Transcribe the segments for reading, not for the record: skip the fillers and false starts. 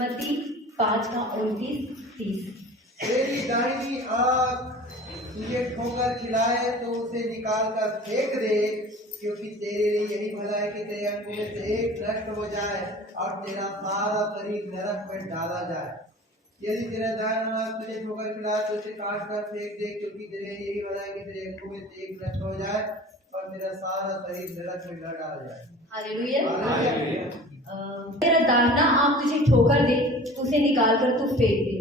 मत्ती 5:29-30। तेरी दाहिनी आंख तुझे ठोकर खिलाए तो उसे निकाल कर फेंक दे, क्योंकि तेरे लिए यही भला है कि तेरे अंगों में से एक नष्ट हो जाए और तेरा सारा शरीर नरक में डाला जाए। यदि तेरा दाहिना आंख तुझे ठोकर खिलाए तो उसे काट कर फेंक दे, क्योंकि तेरे लिए यही भला है कि तेरे अंगों में से एक नष्ट हो जाए और तेरा सारा शरीर नरक में न डाला जाए। हालेलुया। तेरा दाहिना आंख तुझे ठोकर दे तो उसे निकाल कर तू फेंक दे।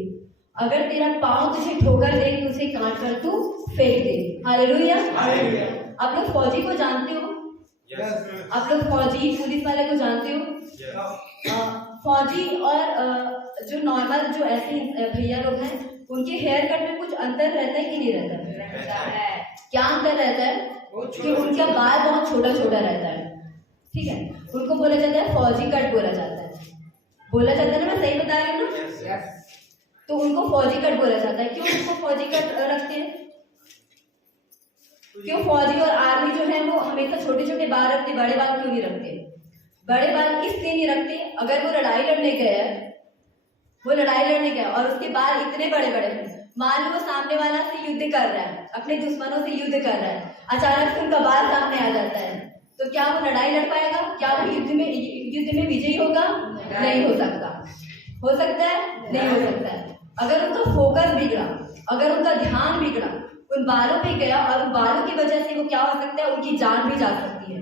अगर तेरा पाँव तुझे ठोकर दे तो उसे काट कर तू फेंक दे। हालेलुया। आप लोग फौजी को जानते हो? आप लोग फौजी पुलिस वाले को जानते हो? फौजी और जो नॉर्मल जो ऐसे भैया लोग हैं उनके हेयर कट में कुछ अंतर रहता है कि नहीं रहता है? क्या अंतर रहता है कि उनका बाल बहुत छोटा छोटा रहता है। ठीक है, उनको बोला जाता है फौजी कट बोला जाता है। बोला जाता है ना, मैं सही बता रही हूँ ना? तो उनको फौजी कट बोला जाता है। क्यों उनको फौजी कट रखते हैं? क्यों फौजी और आर्मी जो है वो हमेशा छोटे छोटे बाल रखते, बड़े बाल क्यों नहीं रखते? बड़े बाल इसलिए नहीं रखते, अगर वो लड़ाई लड़ने गया और उसके बाल इतने बड़े बड़े हैं, मान लो वो सामने वाला से युद्ध कर रहा है, अपने दुश्मनों से युद्ध कर रहा है, अचानक से उनका बाल सामने आ जाता है, तो क्या वो लड़ाई लड़ पाएगा? क्या वो युद्ध में विजयी होगा? नहीं हो सकता। हो सकता है? नहीं हो सकता है। अगर उनका फोकस बिगड़ा, अगर उनका ध्यान बिगड़ा, उन बालों पे गया और उन बालों की वजह से वो क्या हो सकता है? उनकी जान भी जा सकती है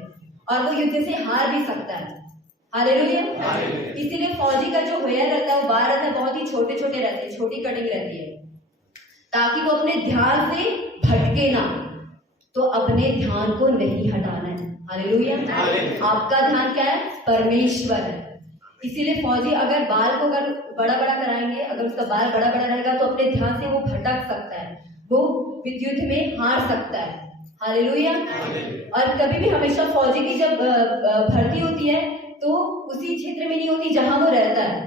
और वो युद्ध से हार भी सकता है। हालेलुया। इसीलिए फौजी का जो हेयर रहता है वो बाल रहता है बहुत ही छोटे छोटे रहते हैं, छोटी कटिंग रहती है, ताकि वो अपने ध्यान से भटके ना। तो अपने ध्यान को नहीं हटाना है। हालेलुया। आपका ध्यान क्या है? परमेश्वर है। इसीलिए फौजी अगर बाल को अगर बड़ा बड़ा कराएंगे, अगर उसका बाल बड़ा बड़ा रहेगा तो अपने ध्यान से वो भटक सकता है, वो युद्ध में हार सकता है। हालेलुया। और कभी भी हमेशा फौजी की जब भर्ती होती है तो उसी क्षेत्र में नहीं होती जहां वो रहता है।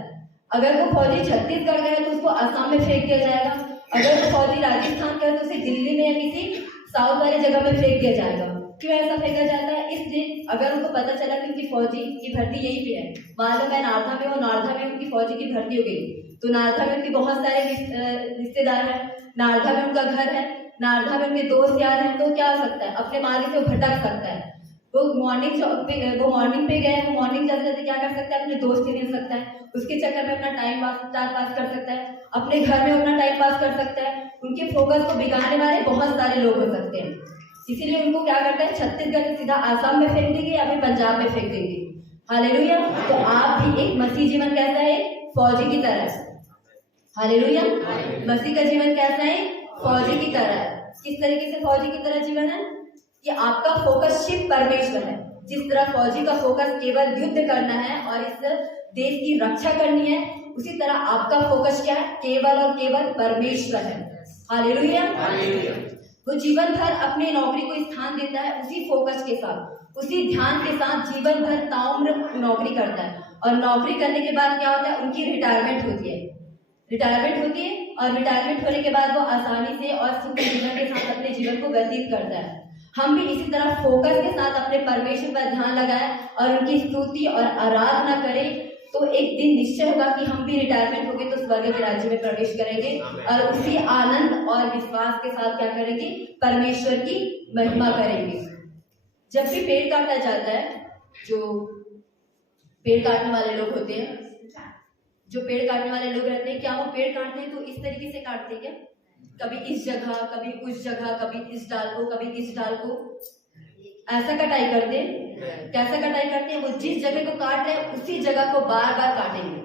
अगर वो फौजी छत्तीसगढ़ का है तो उसको असम में फेंक दिया जाएगा। अगर वो फौजी राजस्थान का है तो उसे दिल्ली में या किसी साउथ वाली जगह में फेंक दिया जाएगा। क्यों ऐसा फेंका जाता है? इसलिए अगर उनको पता चला कि उनकी फौजी की भर्ती यहीं पे है, मान लो मैं नारधा में हूँ, नारधा में उनकी फौजी की भर्ती हो गई, तो नारधा में उनके बहुत सारे रिश्तेदार हैं, नारधा में उनका घर है, नारधा में उनके दोस्त यार हैं, तो क्या हो सकता है? अपने मार्ग से वो भटक सकता है। वो मॉर्निंग पे गए, वो मॉर्निंग जाते जाते क्या कर सकता है? अपने दोस्त से मिल सकता है, उसके चक्कर में अपना टाइम पास कर सकता है, अपने घर में अपना टाइम पास कर सकता है। उनके फोकस को बिगाड़ने वाले बहुत सारे लोग हो सकते हैं। इसीलिए उनको क्या करते हैं? छत्तीसगढ़ से सीधा आसाम में फेंक देंगे या फिर पंजाब में फेंक देंगे। हालेलुया। तो आप भी एक मसीह जीवन कैसा है? फौजी की तरह। हालेलुया। मसीह का जीवन कैसा है? फौजी की तरह है। किस तरीके से फौजी की तरह जीवन है? कि आपका फोकस सिर्फ परमेश्वर है। जिस तरह फौजी का फोकस केवल युद्ध करना है और इस देश की रक्षा करनी है, उसी तरह आपका फोकस क्या है? केवल और केवल परमेश्वर है। हालेलुया। वो जीवन भर अपने नौकरी को स्थान देता है, उसी फोकस के साथ, उसी ध्यान के साथ जीवन भर ताउम्र नौकरी करता है। और नौकरी करने के बाद क्या होता है? उनकी रिटायरमेंट होती है। और रिटायरमेंट होने के बाद वो आसानी से और सुख जीवन के साथ अपने जीवन को व्यतीत करता है। हम भी इसी तरह फोकस के साथ अपने परमेश्वर पर ध्यान लगाएं और उनकी स्तुति और आराधना करें, तो एक दिन निश्चय होगा कि हम भी रिटायरमेंट होंगे तो स्वर्ग के राज्य में प्रवेश करेंगे और उसी आनंद और विश्वास के साथ क्या करेंगे? परमेश्वर की महिमा करेंगे। जब भी पेड़ काटा जाता है, जो पेड़ काटने वाले लोग होते हैं, जो पेड़ काटने वाले लोग रहते हैं, क्या वो पेड़ काटते हैं तो इस तरीके से काटते हैं क्या? कभी इस जगह, कभी उस जगह, कभी इस डाल को, कभी इस डाल को, ऐसा कटाई करते हैं। कैसा कटाई करते हैं? वो जिस जगह को काट रहे हैं उसी जगह को बार बार काटेंगे।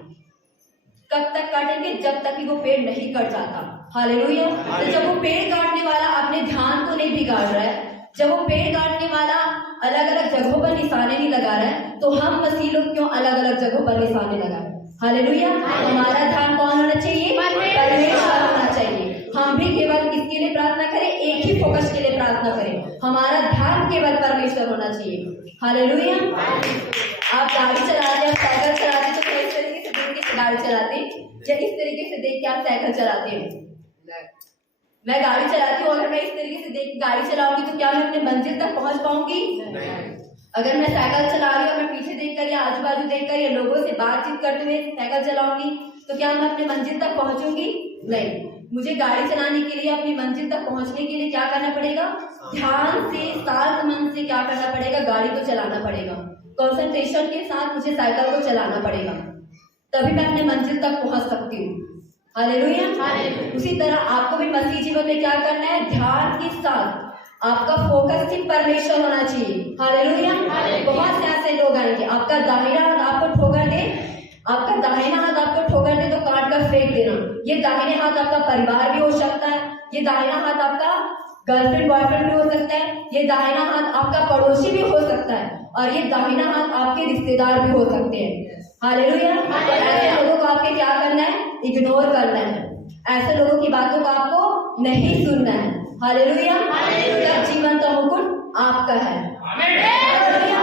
कब तक काटेंगे? जब तक कि वो पेड़ नहीं कट जाता। हालेलुया। तो जब वो पेड़ काटने वाला अपने ध्यान को नहीं बिगाड़ रहा है, जब वो पेड़ काटने वाला अलग अलग जगहों पर निशाने नहीं लगा रहा है, तो हम मसीह लोग क्यों अलग अलग जगहों पर निशाने लगाए? हालेलुया। हमारा ध्यान कौन होना चाहिए? परमेश्वर होना चाहिए। हम भी केवल किसके लिए प्रार्थना करें? एक ही फोकस के लिए प्रार्थना करें। हमारा ध्यान केवल परमेश्वर होना चाहिए। हालेलुया। आप गाड़ी चलाते हैं, साइकिल चलाते हैं, तो इस तरीके से देख के गाड़ी चलाते हैं या इस तरीके से देख के आप साइकिल चलाते हैं? मैं गाड़ी चलाती हूँ, अगर मैं इस तरीके से देख गाड़ी चलाऊंगी तो क्या मैं अपने मंजिल तक पहुंच पाऊंगी? अगर मैं साइकिल चला रही हूँ, मैं पीछे देखकर या आजू बाजू देखकर या लोगों से बातचीत करते हुए साइकिल चलाऊंगी तो क्या मैं अपनी मंजिल तक पहुंचूंगी? नहीं। मुझे गाड़ी चलाने के लिए, अपनी मंजिल तक पहुंचने के लिए क्या करना पड़ेगा? ध्यान से, शांत मन से क्या करना पड़ेगा? गाड़ी को चलाना पड़ेगा। कंसंट्रेशन के साथ मुझे साइकिल को चलाना पड़ेगा, तभी मैं अपने मंजिल तक पहुंच सकती हूँ। हालेलुया। उसी तरह आपको भी मसीह जीवन में क्या करना है? ध्यान के साथ आपका फोकस सिर्फ परमेश्वर होना चाहिए। हालेलुया। बहुत से ऐसे लोग आएंगे, आपका दाहिना हाथ आपको ठोकर दे, आपका दाहिना हाथ आपको ठोकर दे तो काट कर फेंक देना। ये दाहिने हाथ आपका परिवार भी हो सकता है, ये दाहिना हाथ आपका गर्लफ्रेंड बॉयफ्रेंड भी हो सकता है, ये दाहिना हाथ आपका पड़ोसी भी हो सकता है, और ये दाहिना हाथ आपके रिश्तेदार भी हो सकते हैं। हालेलुया। ऐसे लोगों को आपके क्या करना है? इग्नोर करना है। ऐसे लोगों की बातों को आपको नहीं सुनना है। हालेलुया। तब जीवन का मुकुट आपका है। हालेलुया।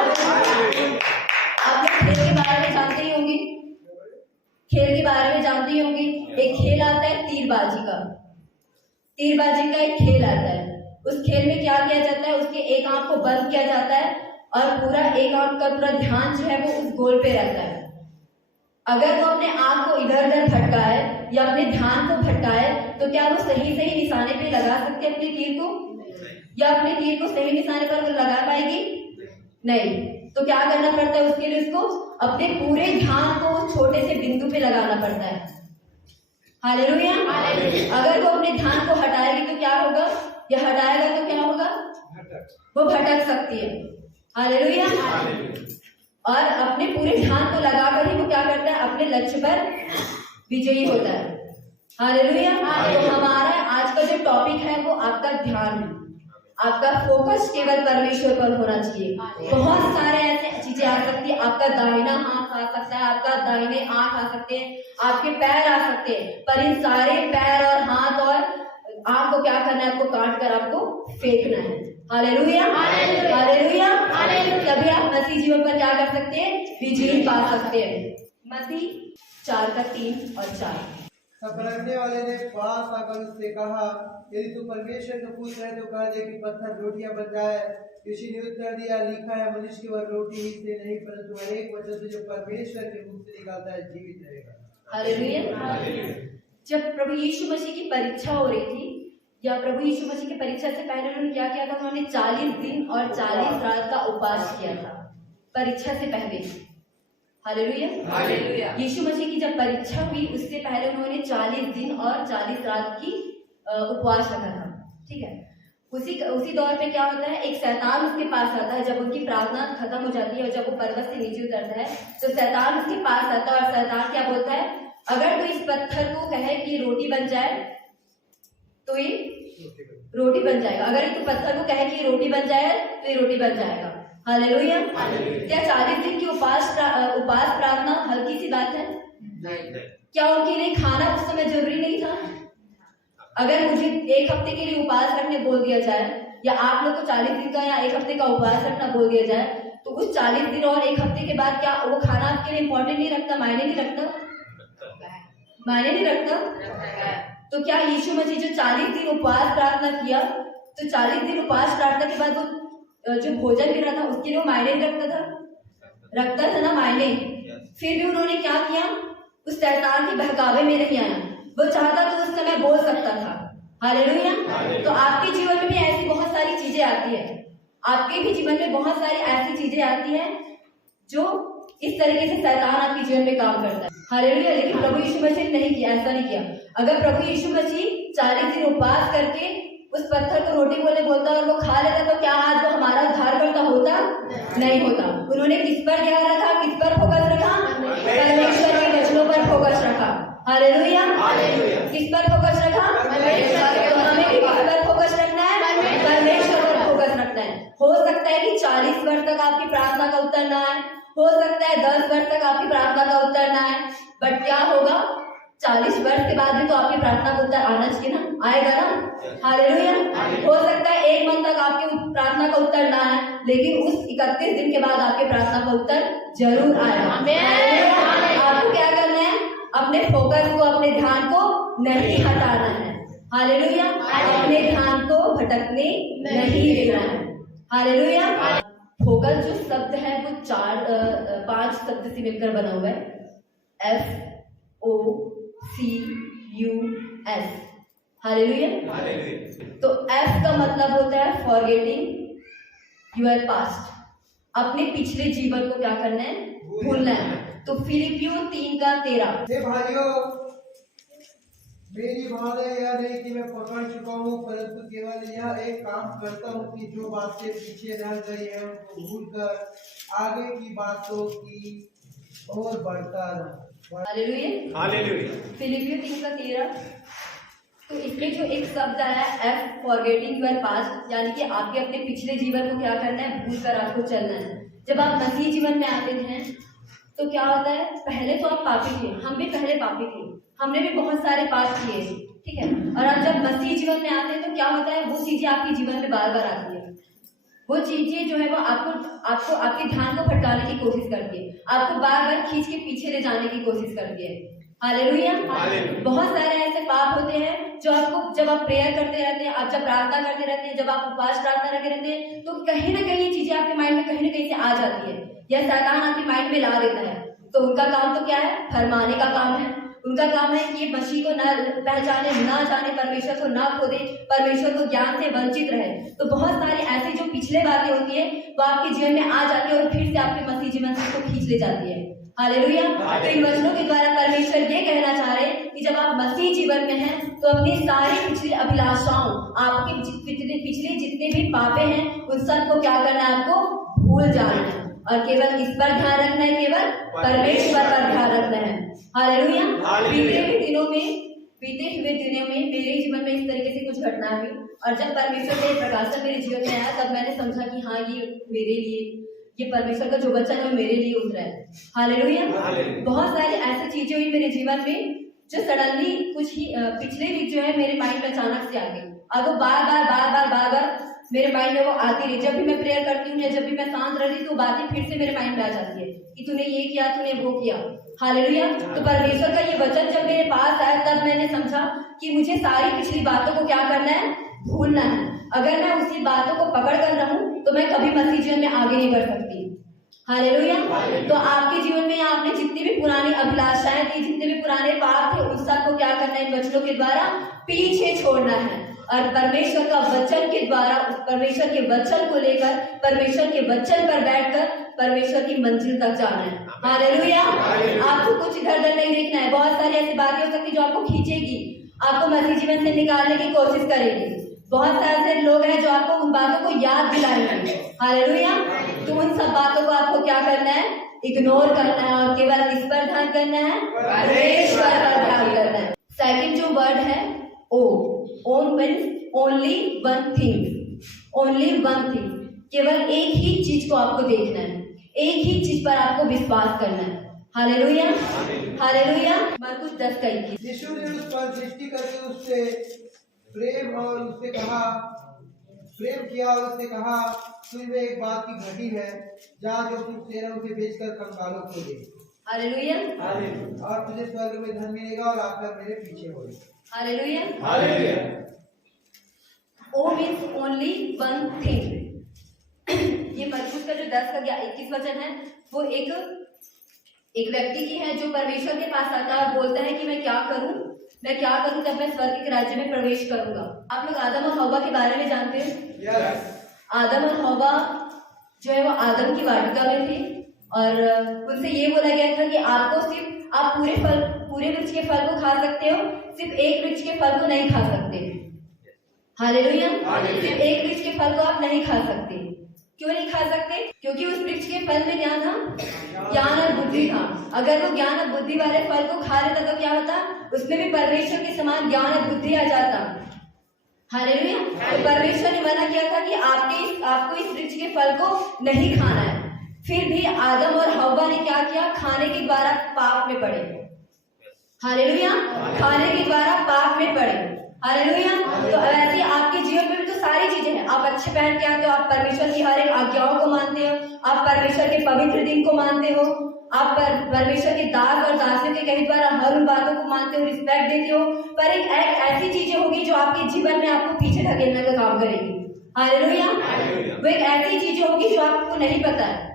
आप लोग खेल के बारे में जानते ही होंगे, खेल के बारे में जानते ही होंगे। एक खेल आता है तीरबाजी का, तीरबाजी का एक खेल आता है। उस खेल में क्या किया जाता है? उसके एक आंख को बंद किया जाता है और पूरा एक आंख का पूरा ध्यान जो है वो उस गोल पे रहता है। अगर वो अपने आंख को इधर उधर भटकाए या अपने ध्यान को भटकाए तो क्या वो सही सही निशाने पे लगा सकते हैं अपने तीर को? या अपने तीर को सही निशाने पर वो लगा पाएगी? नहीं। तो क्या करना पड़ता है उसके लिए? उसको अपने पूरे ध्यान को उस छोटे से बिंदु पे लगाना पड़ता है। हालेलुया। अगर वो अपने ध्यान को हटाएगी तो क्या होगा? या हटाएगा तो क्या होगा? वो भटक सकती है। हालेलुया। और अपने पूरे ध्यान को लगाकर ही वो क्या करता है? अपने लक्ष्य पर विजयी होता है। हालेलुया। तो हमारा आज का जो टॉपिक है वो आपका ध्यान है। आपका फोकस केवल परमेश्वर पर होना चाहिए। बहुत सारे ऐसे चीजें आ सकती है, आपका दाहिना हाथ आ सकता है, आपका दाहिने आंख आ सकते हैं, आपके पैर आ सकते हैं, पर इन सारे पैर और हाथ और आंख को क्या करना है? आपको काट कर आपको फेंकना है। हालेलुया। हालेलुया। तभी आप मसीह जीवन पर क्या कर सकते हैं? विजय पा सकते हैं। मसीह 4:3 और 4। तब रखने वाले ने पास आकर उससे कहा, यदि तू परमेश्वर का पुत्र है तो कह दे कि पत्थर रोटियां बन जाए। यीशु ने उत्तर दिया, लिखा है, मनुष्य केवल रोटी ही से नहीं परंतु हर एक वचन से जो परमेश्वर के मुख से निकलता है जीवित रहेगा। हालेलुया। जब प्रभु यीशु मसीह की परीक्षा हो रही थी, या प्रभु यीशु मसीह की परीक्षा से पहले उन्होंने क्या किया था? उन्होंने 40 दिन और 40 रात का उपवास किया था परीक्षा से पहले। हालेलुया। यीशु मसीह की जब परीक्षा हुई उससे पहले उन्होंने 40 दिन और 40 रात की उपवास रखा था। ठीक है। उसी दौर पे क्या होता है? एक शैतान उसके पास आता है। जब उनकी प्रार्थना खत्म हो जाती है और जब वो पर्वत से नीचे उतरता है तो शैतान उसके पास आता है और शैतान क्या बोलता है? अगर तू इस पत्थर को कहे कि रोटी बन जाए तो ये रोटी बन जाएगा। अगर तू पत्थर को कहे कि रोटी बन जाए तो ये रोटी बन जाएगा। हालेलुया। क्या 40 दिन की उपवास प्रार्थना हल्की सी बात है? क्या उनके लिए खाना उस समय जरूरी नहीं था? अगर मुझे 1 हफ्ते के लिए उपवास रखने बोल दिया जाए, या आप लोग को 40 दिन का या 1 हफ्ते का उपवास रखना बोल दिया जाए, तो उस 40 दिन और 1 हफ्ते के बाद क्या वो खाना आपके लिए इम्पोर्टेंट नहीं रखता? मायने नहीं रखता? मायने नहीं रखता? तो क्या यीशु मसीह जो 40 दिन उपवास प्रार्थना किया, तो 40 दिन उपवास प्रार्थना के बाद वो जो भोजन मिल रहा था उसके लिए वो मायने नहीं रखता था? रखता था ना मायने। फिर भी उन्होंने क्या किया? उस शैतान के बहकावे में नहीं आया। वो चाहता तो उस समय बोल सकता था। हालेलुया। तो आपके जीवन में भी ऐसी बहुत सारी चीजें आती है। आपके भी जीवन में बहुत सारी ऐसी चीजें आती है जो इस तरीके से शैतान आपके जीवन में काम करता है। हालेलुया। लेकिन प्रभु यीशु मसीह ने नहीं किया, ऐसा नहीं किया। अगर प्रभु यीशु मसीह 40 दिन उपवास करके उस पत्थर को रोटी बोलता और वो खा लेता तो क्या आज वो हमारा उद्धार करता होता? नहीं होता। उन्होंने किस पर ध्यान रखा? किस पर फोकस रखा? परमेश्वर के वचनों पर फोकस रखा। हालेलुया। किस पर फोकस रखा? तो हमें भी किस पर फोकस रखना है? परमेश्वर पर फोकस रखना है। हो सकता है कि 40 वर्ष तक आपकी प्रार्थना का उत्तर ना आए, हो सकता है 10 वर्ष तक आपकी प्रार्थना का उत्तर ना आए, बट क्या होगा? 40 वर्ष के बाद भी तो आपकी प्रार्थना का उत्तर आना चाहिए ना? आएगा ना? हालेलुया। हो सकता है 1 मंथ तक आपकी प्रार्थना का उत्तर ना आए, लेकिन उस 31 दिन के बाद आपके प्रार्थना का उत्तर जरूर आएगा। आपको क्या करना है? अपने फोकस को, अपने ध्यान को नहीं हटाना है। हालेलुया। अपने ध्यान को भटकने नहीं देना है। हालेलुया। फोकस जो शब्द है वो 5 शब्द से मिलकर बना हुआ है। FORGUS। हालेलुया। तो F का मतलब होता है फॉरगेटिंग योर पास्ट, अपने पिछले जीवन को क्या करना है, भूलना है। तो फिलिपियो 3:13। हे भाइयों, मेरी भावना यह नहीं कि मैं पकड़ चुका हूँ, परंतु केवल यह एक काम करता हूँ कि जो बातें पीछे रह गई है उनको भूलकर आगे की बातों की ओर बढ़ता रहूं। हालेलुया। फिलिपियो 3:13। तो इसमें जो एक शब्द आया F फॉरगेटिंग योर पास्ट, यानी कि आपके अपने पिछले जीवन को क्या करना है, भूलकर आपको चलना है। जब आप मसीह जीवन में आते हैं तो क्या होता है, पहले तो आप पापी थे, हम भी पहले पापी थे, हमने भी बहुत सारे पाप किए, ठीक है। और आप जब मसीह जीवन में आते हैं तो क्या होता है, वो चीजें आपके जीवन में बार बार आती है। वो चीजें जो है वो आपको आपके ध्यान को भटकाने की कोशिश करती है, आपको बार बार खींच के पीछे ले जाने की कोशिश करती है। हालेलुया। बहुत सारे ऐसे पाप होते हैं जो आपको, जब आप प्रेयर करते रहते हैं, आप जब प्रार्थना करते रहते हैं, जब आप उपवास प्रार्थना करते रहते हैं, तो कहीं ना कहीं ये चीजें आपके माइंड में कहीं ना कहीं से आ जाती है, या शैतान आपके माइंड में ला देता है। तो उनका काम तो क्या है, फरमाने का काम है। उनका काम है कि ये मसीह को ना पहचाने, ना जाने, परमेश्वर को ना खोदे, परमेश्वर को ज्ञान से वंचित रहे। तो बहुत सारी ऐसी जो पिछले बातें होती है वो आपके जीवन में आ जाती है और फिर से आपके मसीह जीवन से उसको खींच ले जाती है। हालेलुया। तो इन वचनों के द्वारा परमेश्वर ये कहना चाह रहे हैं कि जब आप मसीह जीवन में हैं तो अपनी सारी पिछली अभिलाषाओं, आपके पिछले जितने भी पापे हैं उन सबको क्या करना है, आपको भूल जाना है और केवल किस पर ध्यान रखना है, केवल परमेश्वर पर ध्यान रखना है। हालेलुया। बीते हुए दिनों में मेरे जीवन में इस तरीके से कुछ घटना हुई और जब परमेश्वर का प्रकाशन मेरे जीवन में आया तब मैंने समझा कि हाँ, ये मेरे लिए, ये परमेश्वर का जो वचन है वो मेरे लिए उतरा है। हालेलुया। बहुत सारी ऐसी चीजें हुई मेरे जीवन में जो सडनली कुछ ही पिछले वीक जो है मेरे माइंड में अचानक से आ गई और वो बार बार मेरे माइंड में वो आती रही। जब भी मैं प्रेयर करती हूँ या जब भी मैं शांत रहती तो बातें फिर से मेरे माइंड में आ जाती है कि तूने ये किया, तूने वो किया। हालेलुया। तो परमेश्वर का ये वचन जब मेरे पास आया तब मैंने समझा कि मुझे सारी पिछली बातों को क्या करना है, भूलना है। अगर मैं उसी बातों को पकड़ कर रहूं तो मैं कभी मसीह जीवन में आगे नहीं बढ़ सकती। हालेलुया। तो आपके जीवन में आपने जितनी भी पुरानी अभिलाषाएं थी, जितने भी पुराने पाप थे, उन सबको क्या करना है, इन वचनों के द्वारा पीछे छोड़ना है और परमेश्वर का वचन के द्वारा, परमेश्वर के वचन को लेकर, परमेश्वर के वचन पर बैठकर परमेश्वर की मंजिल तक जाना है। हालेलुया। आपको कुछ इधर उधर नहीं देखना है। बहुत सारी ऐसी बातें हो सकती जो आपको खींचेगी, आपको मसीह जीवन से निकालने की कोशिश करेगी। बहुत सारे ऐसे लोग हैं जो आपको उन बातों को याद दिलाएंगे। हालेलुया। तो उन सब बातों को आपको क्या करना है, इग्नोर करना है और केवल किस पर ध्यान करना है, परमेश्वर पर ध्यान करना है। सेकंड जो वर्ड है own means only one thing, only one thing. केवल एक ही चीज को आपको देखना है, एक ही चीज पर आपको विश्वास करना है। हालेलुया। हालेलुया। मरकुस 10:21। यीशु ने उस पर दृष्टि करके उससे प्रेम किया और उससे कहा, तुझ में एक बात की घटी है, जा जो तुम तेरा उसे बेचकर कंगालों को दे। हालेलुया। और तुझे स्वर्ग में धन मिलेगा और आकर मेरे पीछे हो। Hallelujah. O means only one thing. ये मरकुस का जो 10:21 वचन है वो एक व्यक्ति की है जो परमेश्वर के पास आता है और बोलता है कि मैं क्या करूं जब मैं स्वर्ग के राज्य में प्रवेश करूंगा। आप लोग आदम और हव्वा के बारे में जानते हैं? आदम और हव्वा जो है वो आदम की वाटिका में थे और उनसे ये बोला गया था कि आपको सिर्फ, आप पूरे वृक्ष के फल को खा सकते हो, सिर्फ एक वृक्ष के फल को नहीं खा सकते। हालेलुया। सिर्फ एक वृक्ष के फल को आप नहीं खा सकते। क्यों नहीं खा सकते? क्योंकि उस वृक्ष के फल में क्या था, ज्ञान और बुद्धि था। अगर वो ज्ञान और बुद्धि वाले फल को खा लेता तो क्या होता, उसमें भी परमेश्वर के समान ज्ञान और बुद्धि आ जाता। हालेलुया। तो परमेश्वर ने मना किया था कि आपको इस वृक्ष के फल को नहीं खाना है। फिर भी आदम और हव्वा ने क्या किया, खाने के द्वारा पाप में पड़े। हालेलुया। खाने के द्वारा पाप में पड़े। हालेलुया। तो ऐसे आपके जीवन में भी तो सारी चीजें हैं। आप अच्छे पहन के आते हो, आप परमेश्वर की हर एक आज्ञाओं को मानते हो, आप परमेश्वर के पवित्र दिन को मानते हो, आप परमेश्वर के दास और दासियों के कहे द्वारा हर उन बातों को मानते हो, रिस्पेक्ट देते हो। पर एक ऐसी चीजें होगी जो आपके जीवन में आपको पीछे ढकेलने का काम करेगी। हालेलुया। वो एक ऐसी चीजें होगी जो आपको नहीं पता है।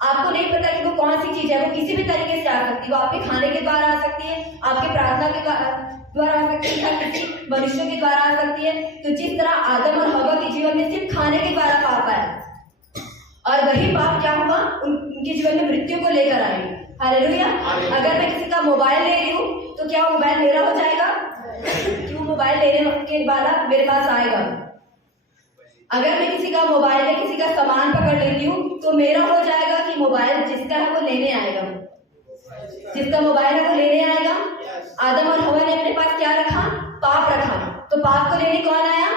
आपको नहीं पता कि वो कौन सी चीज है, वो किसी भी तरीके से आ सकती है। वो आपके खाने के द्वारा आ सकती है, आपके प्रार्थना के द्वारा आ सकती है, या किसी मनुष्य के द्वारा आ सकती है। तो जिस तरह आदम और हवा के जीवन में सिर्फ खाने के द्वारा पाप आया, और वही पाप क्या हुआ, उनके जीवन में मृत्यु को लेकर आई। हालेलुया। अगर मैं किसी का मोबाइल ले रही हूँ तो क्या मोबाइल मेरा हो जाएगा? कि वो मोबाइल लेने के बाद मेरे पास आएगा। अगर मैं किसी का मोबाइल या किसी का सामान पकड़ लेती हूँ तो मेरा हो जाएगा कि मोबाइल जिसका है वो लेने आएगा, जिसका मोबाइल है वो लेने आएगा। आदम और हवा ने अपने पास क्या रखा? पाप रखा। तो पाप को लेने कौन आया?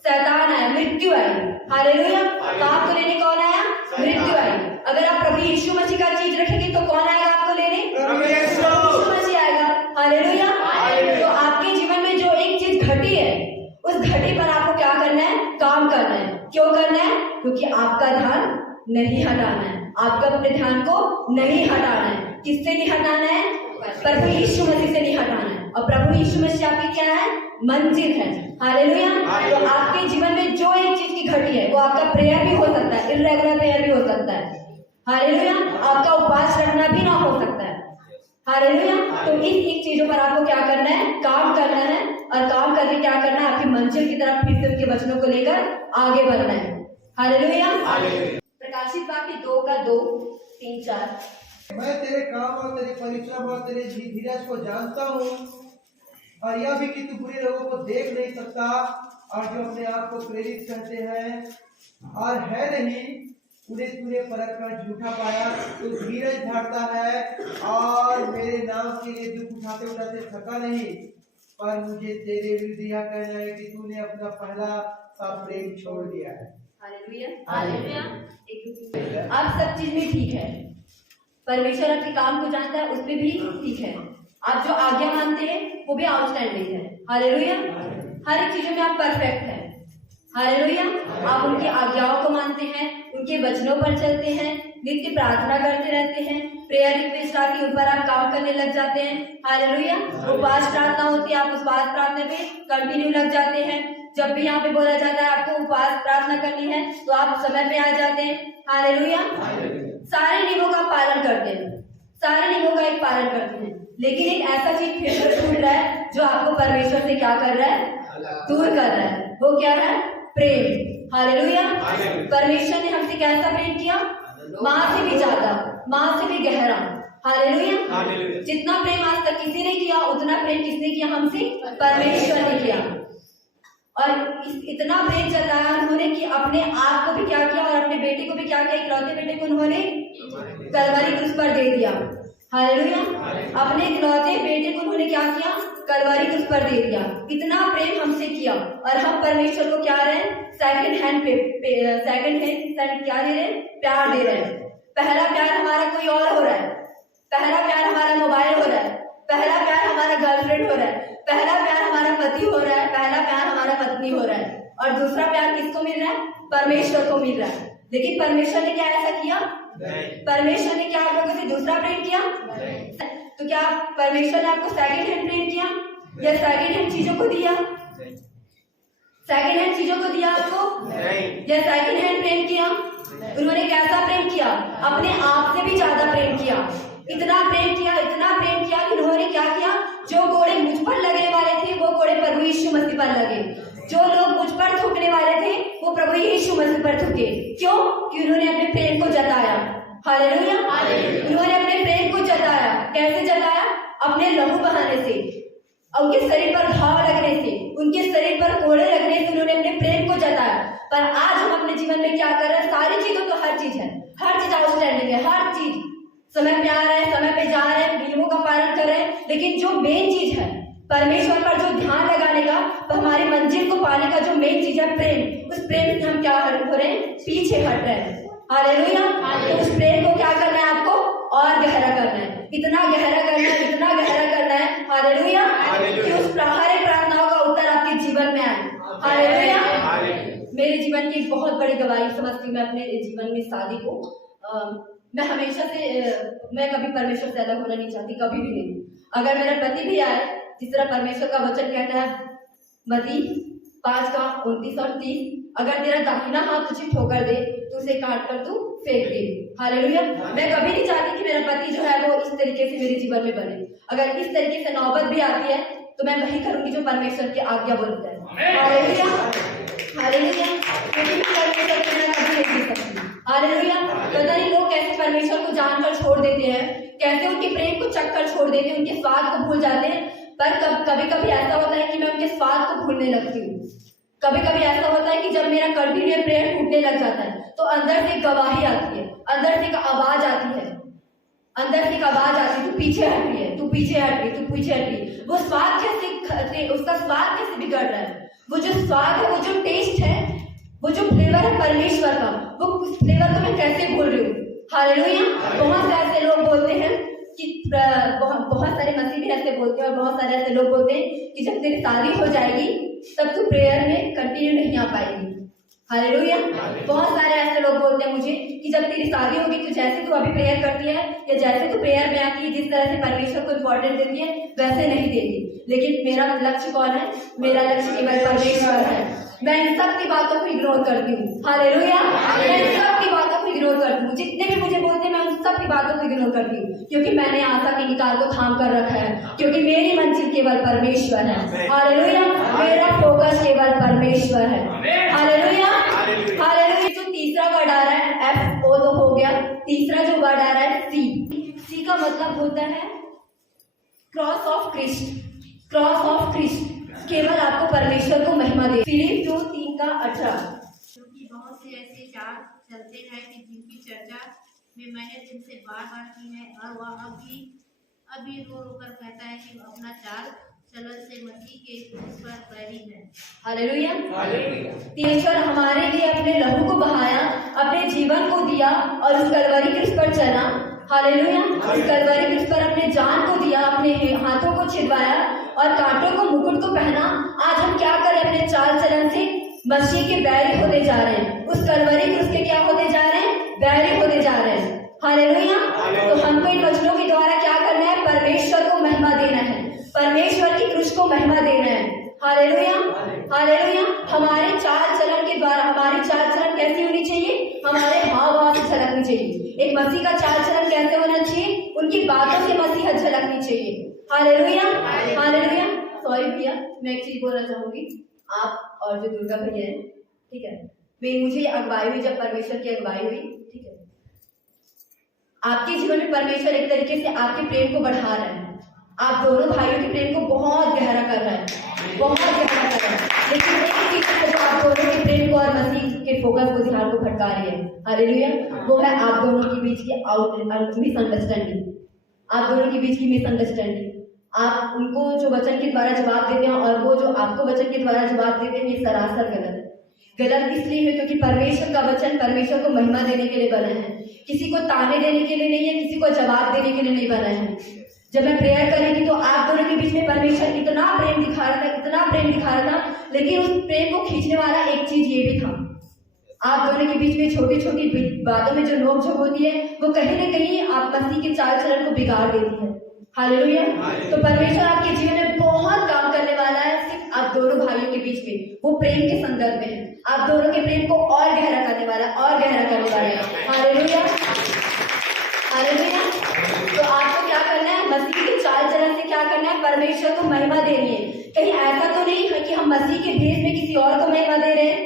शैतान आया, मृत्यु आई। हालेलुया। पाप को लेने कौन आया? मृत्यु आई। अगर आप प्रभु यीशु मसीह का चीज रखेंगे तो कौन आएगा आपको लेने? प्रभु यीशु मसीह आएगा। हालेलुया। तो आपके जीवन में जो एक चीज घटी है, उस घटी पर आपको क्या करना है? काम करना है। क्यों करना है? क्योंकि आपका ध्यान नहीं हटाना है, आपका अपने ध्यान को नहीं हटाना है। किससे नहीं हटाना है? प्रभु यीशु मसीह से नहीं हटाना है। और प्रभु यीशु मसीह आपकी क्या है? मंजिल है। हालेलुया। तो आपके जीवन में जो एक चीज की घटी है, वो आपका प्रेयर भी हो सकता है, इर्रेगुलर प्रेयर भी हो सकता है। हालेलुया। आपका उपवास रखना भी ना हो सकता है। हालेलुया। तो इन एक चीजों पर आपको क्या करना है? काम करना है। और काम करके क्या करना है? आपकी मंजिल की तरफ फिर से उनके वचनों को लेकर आगे बढ़ना है। हालेलुया। प्रकाशित वाक्य 2:2-3-4। मैं तेरे काम और तेरे परिश्रम और तेरे धीरज को जानता हूँ, और यह भी कि तू बुरे लोगों को देख नहीं सकता, और जो अपने आप को प्रेरित कहते हैं और है नहीं, उन्हें तूने परख कर झूठा पाया। तू धीरज धरता है और मेरे नाम के लिए दुख उठाते उठाते थका नहीं। पर मुझे तेरे विरुद्ध यह कहना है कि तूने अपना पहला सा प्रेम छोड़ दिया है। हालेलुया। हालेलुया। आप सब चीज में ठीक है, परमेश्वर आपके काम को जानता है, उसमें भी ठीक है। आप जो आज्ञा मानते हैं वो भी आउटस्टैंडिंग है। हालेलुया। हर एक चीजों में आप परफेक्ट हैं। हालेलुया। आप उनकी आज्ञाओं को मानते हैं, उनके वचनों पर चलते हैं, नित्य प्रार्थना करते रहते हैं, प्रेयर रिक्वेस्ट आती है उन पर आप काम करने लग जाते हैं। हालेलुया। उपवास प्रार्थना होती है, आप उपवास प्रार्थना पे कंटिन्यू लग जाते हैं। जब भी यहाँ पे बोला जाता है आपको उपवास प्रार्थना करनी है तो आप समय पे आ जाते हैं। हालेलुया। सारे नियमों का पालन करते हैं, सारे नियमों का एक पालन करते हैं, लेकिन एक ऐसा चीज फिर छूट रहा है जो आपको परमेश्वर से क्या कर रहा है? दूर कर रहा है। वो क्या है? प्रेम। हालेलुया। परमेश्वर ने हमसे कैसा प्रेम किया? माँ से भी ज्यादा, माँ से भी गहरा। हालेलुया। जितना प्रेम आज तक किसी ने किया, उतना प्रेम किसने किया? हमसे परमेश्वर ने किया। और इतना प्रेम जताया उन्होंने कि अपने आप को भी क्या किया और अपने बेटे को भी क्या किया? इकलौते बेटे को उन्होंने कलवरी क्रूस पर दे दिया। हालेलुया। अपने इकलौते बेटे को उन्होंने क्या किया? कलवरी क्रूस पर दे दिया। इतना प्रेम हमसे किया, और हम परमेश्वर को क्या रहे हैं? सेकंड हैंड क्या दे रहे हैं? प्यार दे रहे हैं। पहला प्यार हमारा कोई और हो रहा है, पहला प्यार हमारा मोबाइल हो रहा है, पहला प्यार हमारा गर्लफ्रेंड हो रहा है, पहला प्यार हमारा पति हो रहा है, पहला प्यार हमारा पत्नी हो रहा है, और दूसरा प्यार किसको मिल रहा है? परमेश्वर को मिल रहा है। लेकिन परमेश्वर ने क्या ऐसा किया? परमेश्वर ने क्या आप लोगों से दूसरा प्रेम किया? तो क्या परमेश्वर ने आपको सेकंड हैंड प्रेम किया या सेकंड हैंड चीजों को दिया? सेकंड हैंड चीजों को दिया आपको या सेकंड हैंड प्रेम किया? उन्होंने कैसा प्रेम किया? अपने आप से भी ज्यादा प्रेम किया। इतना प्रेम किया, इतना प्रेम किया कि उन्होंने क्या किया? जो कोड़े मुझ पर लगने वाले थे वो कोड़े प्रभु यीशु मसीह पर लगे। जो लोग मुझ पर थूकने वाले थे वो प्रभु यीशु मसीह पर थूके। क्यों? कि उन्होंने अपने प्रेम को जताया। हालेलुया। उन्होंने अपने प्रेम को जताया। कैसे जताया? अपने लहू बहाने से, उनके शरीर पर घाव लगने से, उनके शरीर पर कोड़े लगने से उन्होंने अपने प्रेम को जताया। पर आज हम अपने जीवन में क्या कर रहे हैं? सारी चीजों तो हर चीज है, हर चीज आउटस्टैंडिंग है, हर चीज समय पे आ रहे हैं, समय पे जा रहे हैं, नियमों का पालन कर रहे हैं, लेकिन जो मेन चीज है परमेश्वर पर जो ध्यान लगाने का, हमारी मंजिल को पाने का जो मेन चीज है प्रेम, उस प्रेम से हम क्या हो रहे हैं? पीछे हट रहे हैं। हालेलुया। तो उस प्रेम को क्या करना है? आपको और गहरा करना है, इतना गहरा करना है, इतना गहरा करना है। हालेलुया। कि उस हर प्रार्थनाओं का उत्तर आपके जीवन में आए। हालेलुया। मेरे जीवन की बहुत बड़ी गवाही समझती हूँ मैं अपने जीवन में शादी को। मैं हमेशा से मैं कभी परमेश्वर से अलग होना नहीं चाहती, कभी भी नहीं। अगर मेरा पति भी आए, जिस तरह परमेश्वर का वचन कहता है, मती 5 का 29 और 30, अगर तेरा दाहिना हाथ तुझे ठोकर दे तो उसे काट कर तू फेंक दे। हालेलुया। मैं कभी नहीं चाहती कि मेरा पति जो है वो इस तरीके से मेरे जीवन में बने। अगर इस तरीके से नौबत भी आती है तो मैं वही करूंगी जो परमेश्वर की आज्ञा बोलता है। Hallelujah, hallelujah. परमेश्वर के बिना कभी नहीं जी सकती। हालेलुया। पता नहीं लोग कैसे परमेश्वर को जानकर छोड़ देते हैं, कैसे उनके प्रेम को चखकर छोड़ देते हैं, उनके स्वाद को भूल जाते हैं। पर कभी कभी ऐसा होता है कि मैं उनके स्वाद को भूलने लगती हूँ। कभी कभी ऐसा होता है कि जब मेरा कंटिन्यू प्रेयर टूटने लग जाता है तो अंदर से गवाही आती है, अंदर से एक आवाज आती है, अंदर से एक आवाज आती है, तू पीछे हट रही है, तू पीछे हट रही, तू पीछे हट रही। वो स्वाद कैसे, उसका स्वाद कैसे बिगड़ रहा है? वो जो स्वाद है, वो जो टेस्ट है, वो जो फ्लेवर है परमेश्वर का, वो उस फ्लेवर को मैं कैसे भूल रही हूँ। हालेलुया। बहुत से ऐसे लोग बोलते हैं कि बहुत सारे मसीह भी ऐसे बोलते हैं और बहुत सारे ऐसे लोग बोलते हैं कि जब तेरी शादी हो जाएगी तब तू प्रेयर में कंटिन्यू नहीं आ पाएगी। हालेलुया। बहुत सारे ऐसे लोग बोलते हैं मुझे कि जब तेरी शादी होगी तो जैसे तू अभी प्रेयर करती है या जैसे तू प्रेयर में आती है, जिस तरह से परमेश्वर को इम्पोर्टेंस देती है वैसे नहीं देती। लेकिन मेरा लक्ष्य कौन है? मेरा लक्ष्य केवल परमेश्वर है। मैं इन सब की बातों को इग्नोर करती हूँ। हालेलुया। मैं इन सब की बातों को इग्नोर करती हूँ। जितने भी मुझे बोलते हैं मैं उन सब की बातों को इग्नोर करती हूँ, क्योंकि मैंने आशा के निकाल को थाम कर रखा है, क्योंकि मेरी मंजिल केवल परमेश्वर है। हालेलुया। मेरा फोकस केवल परमेश्वर है। Hallelujah, hallelujah. जो तीसरा वर्ड आ रहा है एफ ओ तो हो गया, तीसरा जो वर्ड आ रहा है सी। सी का मतलब होता है cross of Christ. Cross of Christ केवल आपको परमेश्वर को महिमा दे। फिलिप 2:3-18। क्योंकि बहुत से ऐसे चाल चलते हैं कि जिनकी चर्चा में मैंने तुमसे बार बार की है, और वह अभी रो रो कर कहता है कि अपना चाल चलन से मसीह के क्रूस पर बैरी है। हालेलुया। परमेश्वर हमारे लिए अपने लहू को बहाया, अपने जीवन को दिया और उस कलवरी क्रूस पर चला। हालेलुया। उस कलवरी क्रूस पर अपने जान को दिया, अपने हाथों को छिदवाया और कांटों को मुकुट को पहना। आज हम क्या करें? अपने चाल चलन से मसीह के बैरी होते जा रहे हैं। उस कलवरी क्रूस के क्या होते जा रहे हैं? बैरी होते जा रहे हैं। हालेलुया। तो हमको इन वचनों के द्वारा क्या करना है? परमेश्वर को महिमा देना है, परमेश्वर की क्रूस को महिमा देना है। Hallelujah, hallelujah. हमारे चाल चलन के द्वारा, हमारी चाल चलन कैसी होनी चाहिए? हमारे हाव भाव से झलकनी चाहिए। एक मसीह का चाल चलन कैसे होना चाहिए? उनकी बातों से मसीह झलकनी चाहिए। Hallelujah, hallelujah. सॉरी भैया, मैं एक चीज बोलना चाहूंगी। आप और जो दुर्गा भैया है, ठीक है, मुझे अगुवाई हुई, जब परमेश्वर की अगुवाई हुई, ठीक है, आपके जीवन में परमेश्वर एक तरीके से आपके प्रेम को बढ़ा रहा है। आप दोनों भाइयों के प्रेम को बहुत गहरा कर रहा है, बहुत गहरा कर रहा है। लेकिन एक चीज है जो आप दोनों के प्रेम को और मसीह के फोकस को, ध्यान को भटका रही है। हालेलुया। वो है आप दोनों के बीच की मिसअंडरस्टैंडिंग। आप दोनों के बीच की मिसअंडरस्टैंडिंग। आप उनको जो वचन के द्वारा जवाब देते हैं और वो जो आपको वचन के द्वारा जवाब देते हैं, ये सरासर गलत है। गलत इसलिए है क्योंकि परमेश्वर का वचन परमेश्वर को महिमा देने के लिए बना है, किसी को ताने देने के लिए नहीं है, किसी को जवाब देने के लिए नहीं बना है। जब मैं प्रेयर करेंगी तो आप दोनों के बीच में परमेश्वर इतना प्रेम दिखा रहा था, इतना प्रेम दिखा रहा था, लेकिन उस प्रेम को खींचने वाला एक चीज ये भी था, आप दोनों के बीच में छोटी छोटी बातों में जो नोकझोंक होती है, वो कहीं ना कहीं आप मसीह के चाल चलन को बिगाड़ देती है। हालेलुया। तो परमेश्वर आपके जीवन में बहुत काम करने वाला है, सिर्फ आप दोनों भाइयों के बीच में, वो प्रेम के संदर्भ में है। आप दोनों के प्रेम को और गहरा करने वाला, और गहरा करने वाला है। Hallelujah, hallelujah. तो आपको क्या करना है? मसीह के चाल चलन से क्या करना है? परमेश्वर को महिमा देनी है। कहीं ऐसा तो नहीं है कि हम मसीह के भेष में किसी और को महिमा दे रहे हैं,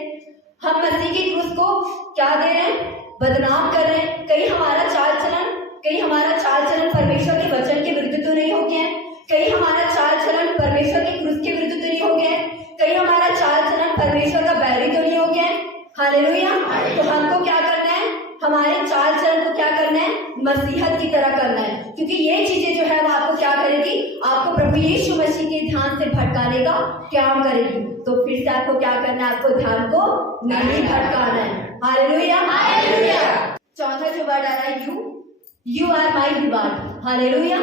हम मसीह के क्रूस को क्या दे रहे हैं? बदनाम कर रहे हैं। कहीं हमारा चाल चलन परमेश्वर के वचन के विरुद्ध तो नहीं हो गया है? कहीं हमारा चाल चलन परमेश्वर के क्रूस के विरुद्ध तो नहीं हो गया है? कहीं हमारा चाल चलन परमेश्वर का बैरी तो नहीं हो गया है? हालेलुया। तो हमको क्या करना है? हमारे चाल चलन को क्या करना है? मसीहत की तरह करना है, क्योंकि ये चीजें जो है वो आपको क्या करेगी? आपको प्रभु यीशु मसीह के ध्यान से भटकाने का काम करेगी। तो फिर से आपको क्या करना है? आपको ध्यान को नहीं भटकाना है। Hallelujah, hallelujah. चौथा जो वर्ड आ रहा है you are my reward. Hallelujah.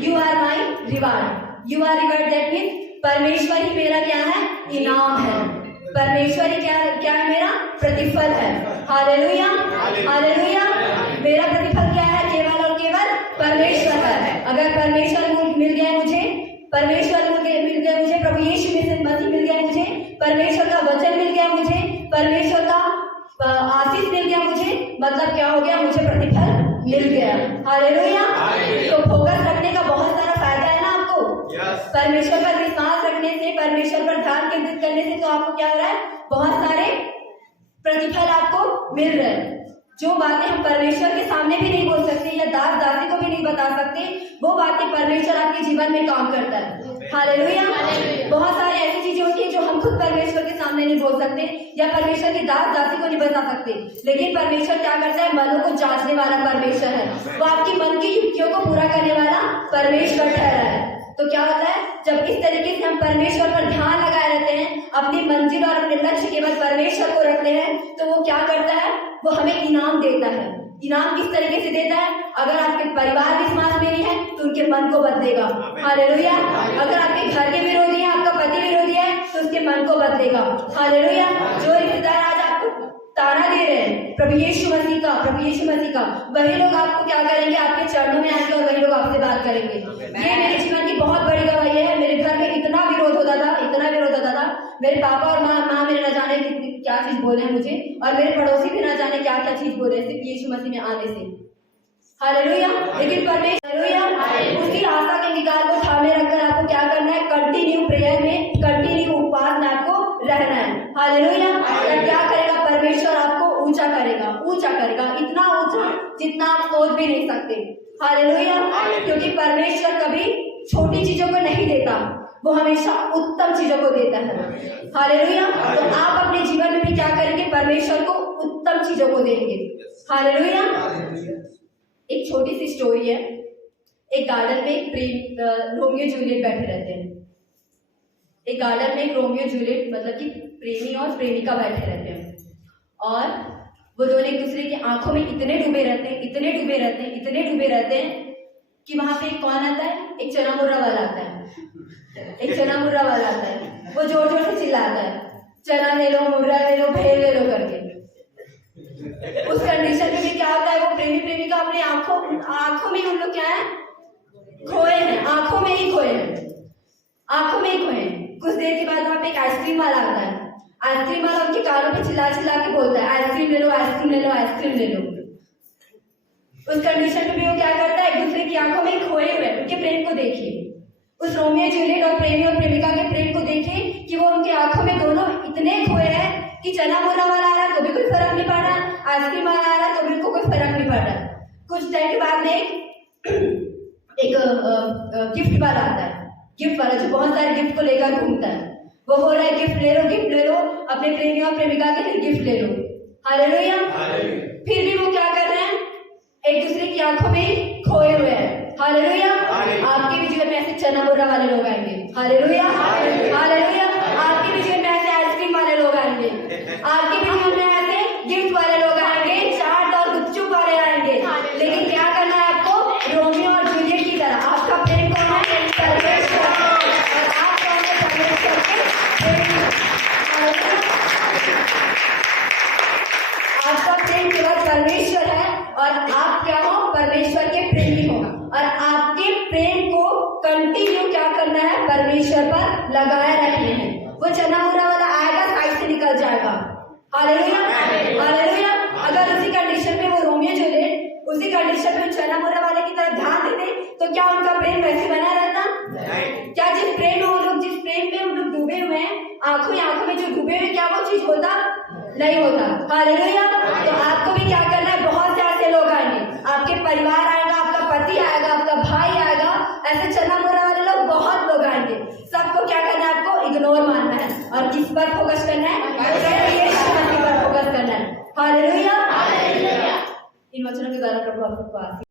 you are my reward. you are reward, that means परमेश्वर ही मेरा क्या है? इनाम है। परमेश्वर ही क्या है? मेरा प्रतिफल है। Hallelujah, hallelujah. मेरा प्रतिफल क्या है? केवल और केवल परमेश्वर का है। अगर परमेश्वर मिल गया मुझे, परमेश्वर मिल गया मुझे, प्रभु यीशु मसीह मिल गया मुझे, परमेश्वर का आशीष मिल गया मुझे, मतलब क्या हो गया, मुझे प्रतिफल मिल गया। हालेलुया। तो फोकस रखने का बहुत सारा फायदा है ना आपको। परमेश्वर पर विश्वास रखने से, परमेश्वर पर ध्यान केंद्रित करने से तो आपको क्या हो रहा है, बहुत सारे प्रतिफल आपको मिल रहे हैं। जो बातें हम परमेश्वर के सामने भी नहीं बोल सकते या दास दासी को भी नहीं बता सकते, वो बातें परमेश्वर आपके जीवन में काम करता है। हालेलुया। बहुत सारी ऐसी चीजें होती है जो हम खुद परमेश्वर के सामने नहीं बोल सकते या परमेश्वर के दास दासी को नहीं बता सकते, लेकिन परमेश्वर क्या करता है, मनों को जांचने वाला परमेश्वर है। वो आपकी मन की युक्तियों को पूरा करने वाला परमेश्वर ठहरा है। तो क्या होता है, जब इस तरीके से हम परमेश्वर पर ध्यान लगाए रहते हैं, अपनी मंजिल और अपने लक्ष्य केवल परमेश्वर को रखते हैं, तो वो क्या करता है, वो हमें इनाम देता है। इनाम किस तरीके से देता है, अगर आपके परिवार विश्वास में नहीं है तो उनके मन को बदलेगा। हालेलुया। अगर आपके घर के विरोधी है, आपका पति विरोधी है, तो उसके मन को बदलेगा। हालेलुया। जो रिश्तेदार आज आपको ताना दे रहे हैं प्रभु यीशु मसीह का, वही लोग आपको क्या करेंगे, आपके चरणों में आएंगे और वही लोग आपसे बात करेंगे। ये मेरे जीवन की बहुत बड़ी गवाही है। मेरे घर में इतना विरोध होता था, मेरे पापा और माँ मेरे न जाने क्या चीज बोले हैं मुझे, और मेरे पड़ोसी भी न जाने क्या क्या चीज बोले सिर्फ यीशु मसीह में आने से। हालेलुया। लेकिन परमेश्वर उसकी आशा के निकाल को थामे रखकर आपको क्या करना है, कंटिन्यू प्रेयर में, कंटिन्यू उपवास में आपको रहना है। हालेलुया। क्या करेगा, परमेश्वर आपको ऊंचा करेगा, इतना ऊंचा जितना आप सोच भी नहीं सकते। हालेलुया। क्योंकि परमेश्वर कभी छोटी चीजों को नहीं देता, वो हमेशा उत्तम चीजों को देता है। हालेलुया। तो आप अपने जीवन में भी क्या करेंगे, परमेश्वर को उत्तम चीजों को देंगे। हालेलुया। एक छोटी सी स्टोरी है। एक गार्डन में रोमियो जूलियट बैठे रहते हैं। एक गार्डन में एक रोमियो जूलियट मतलब कि प्रेमी और प्रेमिका बैठे रहते हैं, और वो दोनों एक दूसरे की आंखों में इतने डूबे रहते हैं कि वहां पे कौन आता है, एक चना मुर्रा वाला आता है। वो जोर जोर से चिल्लाता है, चना ले लो, मुर्रा ले लो, भेल ले लो करके। उस कंडीशन में भी क्या होता है, वो प्रेमी प्रेमिका अपने आंखों में उन लोग क्या है, खोए हैं, आंखों में ही खोए हैं। कुछ देर के बाद वहां पे एक आइसक्रीम वाला आता है। आइसक्रीम वाला उनके कानों पे चिल्ला के बोलता है, आइसक्रीम ले लो, आइसक्रीम ले लो, आइसक्रीम ले लो। उस कंडीशन में भी वो क्या करता है, एक दूसरे की आंखों में खोए हुए उनके प्रेम को देखिए। उस रोमियो जूलियट और प्रेमी और प्रेमिका के प्रेम को देखिए कि वो उनके आंखों में दोनों इतने खोए हैं कि चना मोला वाला आ रहा तो भी कोई फर्क नहीं पड़ रहा, आइसक्रीम वाला आ रहा तो भी उनको कोई फर्क नहीं पड़ रहा। कुछ टाइम के बाद में एक गिफ्ट वाला आता है, गिफ्ट वाला जो बहुत सारे गिफ्ट को लेकर घूमता है। वो बोल रहा है, गिफ्ट ले लो, अपने प्रेमी और प्रेमिका के लिए गिफ्ट ले लो। हालेलुया। फिर भी वो क्या कर रहे हैं, एक दूसरे की आंखों में खोए हुए हैं। हालेलुया। आपके भी जीवन में ऐसे चना बोरा वाले लोग आएंगे। हालेलुया। आपके भी जीवन में ऐसे आइसक्रीम वाले लोग आएंगे, आपके भी जीवन में ऐसे गिफ्ट वाले लोग आएंगे, चाट और गुपचुप वाले आएंगे। लेकिन क्या करना है आपको, रोमियो और जूलियट की तरह आपका प्रेम कौन है, परमेश्वर, और आप कौन है, परमेश्वर के प्रेमी। आपका प्रेम केवल परमेश्वर है और आप क्या हो, परमेश्वर के प्रेमी हो, और आपके प्रेम को कंटिन्यू क्या करना है, परमेश्वर पर लगाए रखने हैं। वो चना मुरा वाला आएगा, साइड से निकल जाएगा। हालेलुया। अगर उसी कंडीशन में वो रोमियो जूलियट उसी कंडीशन में चना मुरा वाले की तरफ ध्यान देते तो क्या उनका प्रेम वैसे बना रहता? क्या जिस प्रेम में हम लोग डूबे हुए हैं, आंखों में जो डूबे हुए, क्या वो चीज होता? नहीं होता। हालेलुया। तो आपको भी क्या करना है, बहुत से ऐसे लोग आएंगे, आपके परिवार आएगा, आपका पति आएगा, आपका भाई आएगा, ऐसे चना मुरा वाले लोग बहुत लोग आएंगे। सबको क्या करना है, आपको इग्नोर मारना है और किस पर फोकस करना है, यीशु मसीह पर फोकस करना है। हालेलुया। इन वचनों के द्वारा प्रभु आपको